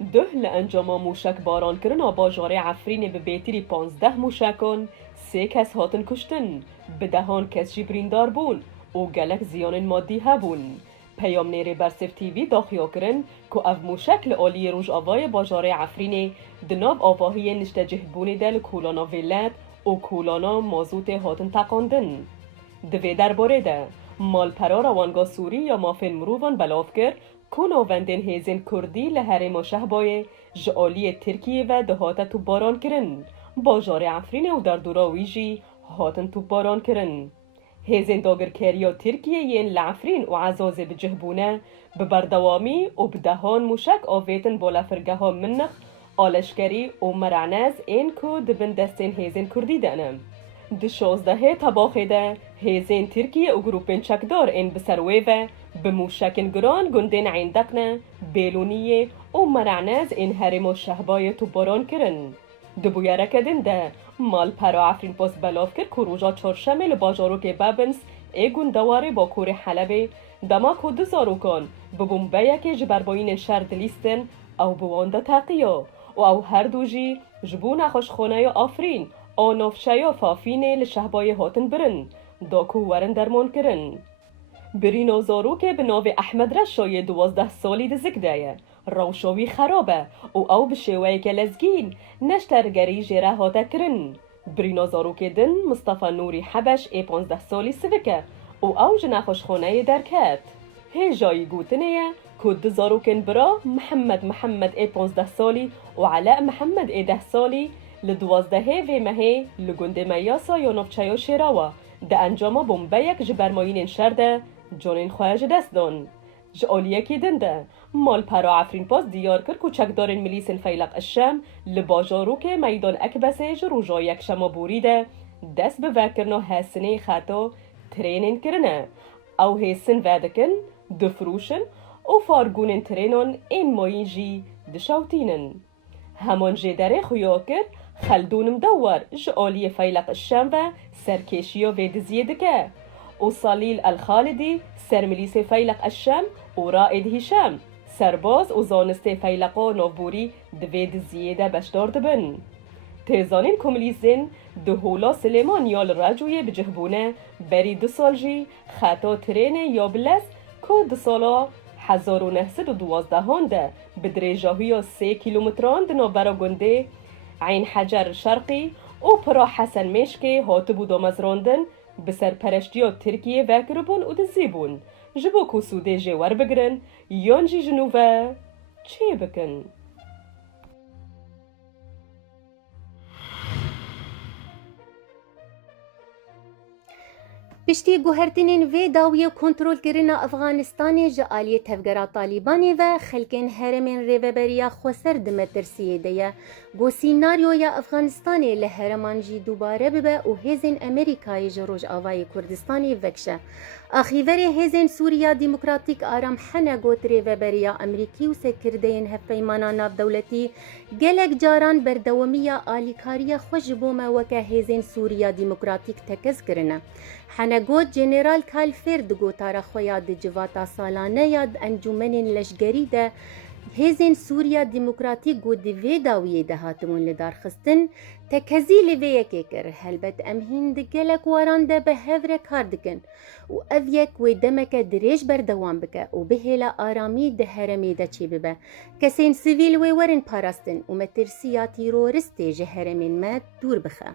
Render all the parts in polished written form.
ده لانجام موشک باران کرن باجار عفرین به بیتری 15 موشکان 3 کس هاتن کشتن به دهان کس جی بریندار بون و گلک زیان مادی هبون. پیام نیره بر سف تیوی داخیا کرن که اف موشک لآلی روش آوای باجار عفرین دناب آواهی نشته جهبونی دل کولانا ولد و کولانا مازوت هاتن تقاندن. دوی درباره ده مال پرا روانگا سوری یا مافن مروان بلاف کرد کنو وندن هیزن کردی لحرم شهبای جعالی ترکیه و دهات تو باران کرن باجار عفرین و در دوراویجی هاتن تو باران کرن. هیزن داگر کریا ترکیه ین لعفرین و عزازه بجهبونه ببردوامی و بدهان موشک آویتن بالا فرگه ها منخ آلشکری و مرعنز این که دبن دستین هیزن کردی دانم. ده 16 تباخه ده هیزن ترکیه و گروپن چکدار این بسروه و بموشکن گران گندین عیندقنه بیلونیه و مرعنز این هرم و شهبای تو باران کرن. ده بویرکدن ده مال پرا عفرین پاس بلاف کرد که روژا چارشمه لباجارو که بابنس ایگون دواره با کور حلبه دما که دو زاروکان ببومبه که جبرباین شرد لیستن او بوانده تاقیا و او هر دوجی جبو نخوشخونه آفرین آنافشای فافینه لشهبای هاتن برن داکو ورن درمان کرن. برین زارو که به ناو احمد رشای 12 سالی دزگدهیه روشاوی خرابه او بشوی که لزگین نشترگری جره هاته کرن. برین زارو که دن مصطفى نوری حبش 15 سالی سوکه او جنخوشخونه درکت. هجایی گوتنه کد زاروکن برا محمد 15 سالی و علاء محمد 10 سالی لدوازدهه و مهه لگنده میاسا یا نفچه شراوه ده انجام بومبیک جبرماین شرده جانین خواهج دست دان. جعالیه که دنده مال پرا عفرین پاس دیار کرد که چکدارین ملیسن فیلق الشام لباجارو که میدان اکبسه جروجا یک شما بوریده دست به وکرنا حسنه خطا ترینین کرنه او حسن ودکن دفروشن و فارگونن ترینون این ماینجی دشاوتینن. همان جدره خویا کرد خلدونم دور جعالی فیلق الشام و سرکشی و دزیده که و صلیل الخالدی سرملیس فیلق الشام و رائد هشام سرباز و زانسته فیلقا نوبوری دوید زیده بشدار دبن. تیزانین کملیزن دهولا سلیمان یال راجوی بجهبونه بری 2 سال جی خطا ترین یا بلس که 2 سالا 1912 ده بدریجاهی 3 کیلومتران دنا برا گنده عین حجر شرقی و پرا حسن مشکی هاتبو دامزراندن بسر پرشتیا ترکیه وکربون و دزیبون جبو که سوده جوار بگرن یانجی جنوبه چه بکن؟ پشتی گوهرتنین و داوی کنترل کردن افغانستان جالی تفگرات طالبانی و خلکن هرمین ریوبریا خوسر دمترسیه دیه گو سیناریوی افغانستان لهرمانجی دوباره ببه و هزین امریکای جروج آوای کردستانی وکشه. آخیور هزین سوریا دموکراتیک آرام حنا گوت ریوبریا امریکی و سکردین هفیمانا ناف دولتی گلک جاران بردومیا آلیکاریا خوش بومه وکه هزین سوریا دموکراتیک تکز کرنه. حنگوت جنرال کالفیر دگو تارا خویا د جواتا سالانه یاد انجومنین لشگری ده هزین سوریا دموکراتیک گو دوی داویه ده هاتمون لدار خستن تکزی لویه که کر هلبت امهین ده گلک واران ده به هفره کار دکن و اویک و دمک دریج بردوان بکه و به هلا آرامی ده هرمی ده چی ببه کسین سیویل و ورن پاراستن و مترسیا تیرورستی جه هرمین مد دور بخه.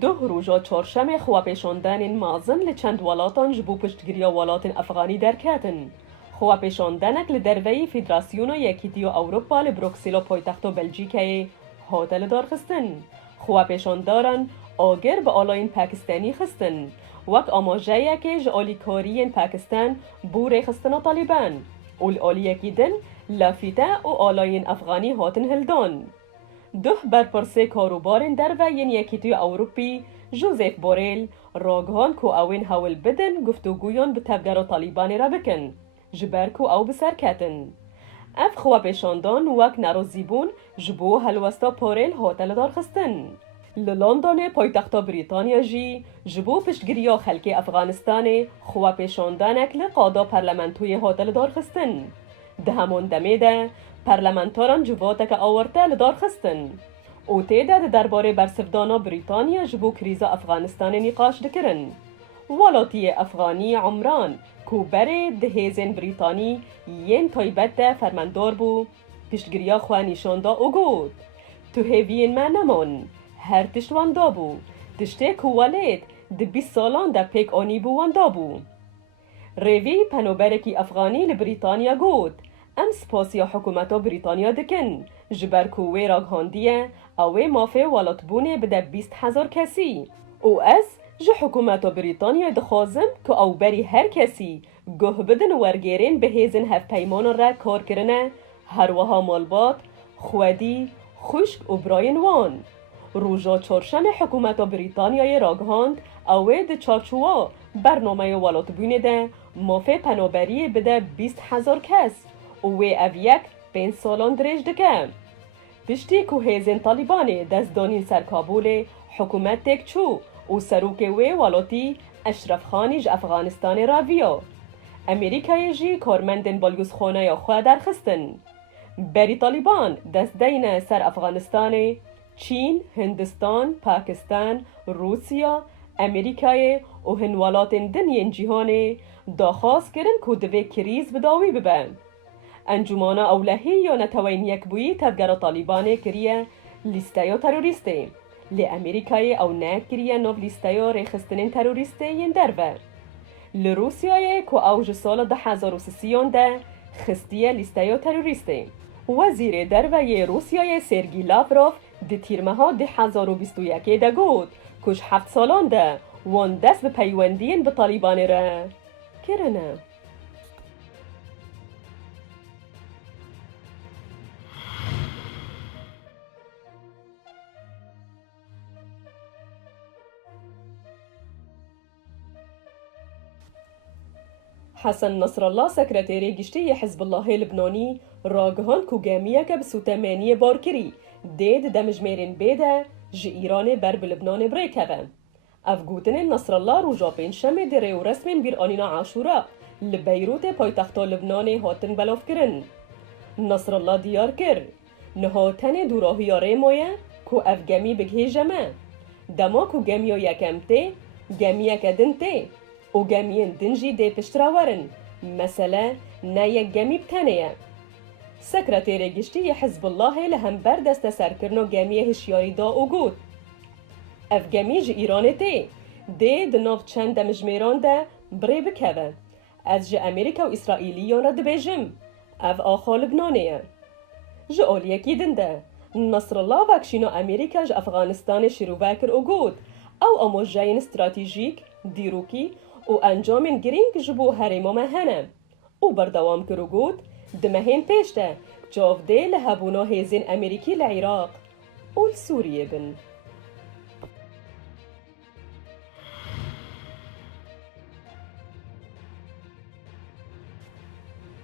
ده روژا چهارشنبه خواپیشاندن مازن لچند ولاتان جبو پشتگیریا ولات افغانی درکتن. خواپیشاندنک لدروی فدراسیون یکیتیو اوروپا لبروکسل پایتخت بلژیکه هاتل دارخستن. خواپیشانداران آگر به آلاین پاکستانی خستن. وقت آماجه که جالی کارین پاکستان بوره خستن طالبان. اول آلیه کیدن لافیته و آلاین افغانی هاتن هلدان. ده برپرسه کاروبارن در و یکیتوی اوروپی جوزف بوریل راگهان کو اوین هول بدن گفتگویان به تبگر طالبان را بکن جبر کو او بسر کتن. اف خواه پیشاندان وک نرازیبون جبو هلوستا پوریل هاتل دار خستن. لندن پایتخت بریتانیا جی جبو پشتگیریا خلک افغانستان خوا پیشاندنک لقادا پرلمنتوی هاتل دارخستن. ده همون دمه ده پرلمنتاران جواتک آورته لدارخستن. او تیده درباره برسفدانا بریتانیا جبو کریز افغانستان نقاش دکرن. والاتی افغانی عمران کو بره دهیزن بریتانی ین تایبت ده فرماندار بو پشتگیریا خوا نیشانده او گود. تو هیوین من نمان هر تشت واندا بو تشته کوالید ده 20 سالان ده پیک آنی بو واندا بو. ریوی پنوبرکی افغانی لبریتانیا گود ام سپاسیا حکومتا بریتانیا دکن جبر کووی راگهاندیه اوی مافه والات بونه بده 20,000 کسی. او از جو حکومتا بریتانیا دخوازم که او بری هر کسی گه بدن ورگیرین به هیزن هف پیمان را کار کرنه هر وها مالبات خودی خشک و براین وان. روژا چارشم حکومت بریتانیای راگهاند اوه ده چارچوا برنامه والات بونه ده مافه پنابری بده 20,000 کس اوه او یک 5 سالان درج دکه. پشتی که هیزن طالبان دستدانین سر کابول حکومت تک چو و سروک وی والاتی اشرف خانیج افغانستان راویا. امریکای جی کارمندن بالیوز خانه یا خواه درخستن. بری طالبان دست دین سر افغانستان، چین، هندستان، پاکستان، روسیا، امریکای و هنوالات دنین جهان داخواست کرن که دوی کریز بداوی ببن. انجمانا اولهی یا نتوین یک بویی تفگر طالبان کریه لیسته یا تروریسته. لی امریکای او نه کریه نو لیسته یا ریخستنین تروریسته ین دروه. لی روسیای که اوج سال 2030 ده خستیه لیسته یا تروریسته. وزیر دروه روسیای سرگی لاوروف ده تیرمه ها 2021 ده گود کش 7 سالان ده وان دست به پیوندین به طالبان را کرنه. حسن نصر الله سکرتری گشتی حزب الله لبنانی راگهان کو گامیه که بسوتمانی بار کری دید دمجمیرین بیده جی ایران بر بلبنان بریکه. افگوتن نصر الله روژا پنجشنبه در ریو رسمین بیر آنینا عاشورا لبیروت پایتخت لبنان هاتن بلاف کرن. نصر الله دیار کر نهاتن دوراهی ریمویه کو اف گمی بگهی جمع دما کو گمیو یکم تی گمیه که دن تی او گمین دنجی دی پشتراورن مثلا نه یک گمی بتنیه. سکرتیر گشتی حزب الله لهم بردست سرکرنو گمیه هشیاری دا او گود اف گمی جی ایران تی دی دناف چند مجمیران ده بری بکوه از جی امریکا و اسرائیلیان را دبیجم اف آخا لبنانیه. جی اولیکی دنده نصر الله وکشینو امریکا جی افغانستان شروع بکر او گود او اموجین استراتیجیک دیروکی و انجام گرینگ جبو هریمو مهنه او بردوام کرو گود دمهین پیشته جافده لهبونا هیزین امریکی لعراق و لسوریه بن.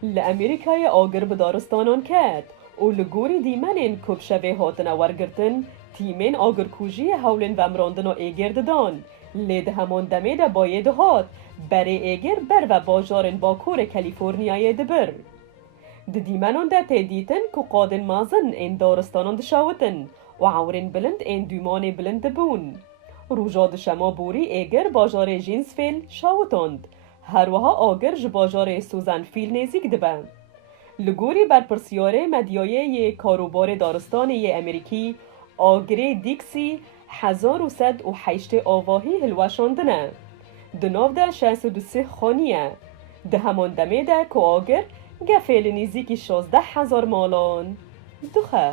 لامریکای آگر بدارستانان کرد و لگوری دیمنین کب شوه هاتن ورگرتن تیمین آگر کوژی هولن و امراندن و ایگرد دان لید همان دمه ده باید هات برای ایگر بر و باجارن باکور کالیفورنیای دبر. دیمنان ده تیدیتن که قادن مازن این دارستانان دشاوتن و عورن بلند این دومان بلند بون. روژاد شما بوری ایگر باجار جینس فیل شاوتند. هر وها آگر جباجار سوزن فیل نزیک دبن. لگوری بر پرسیاره مدیایه کاروبار دارستان امریکی آگری دیکسی 1108 آواهی هلوشاندنه. دناو ده 63 خانیه. ده همان دمه ده که آگر گفیل نزیکی 16,000 مالان دخه.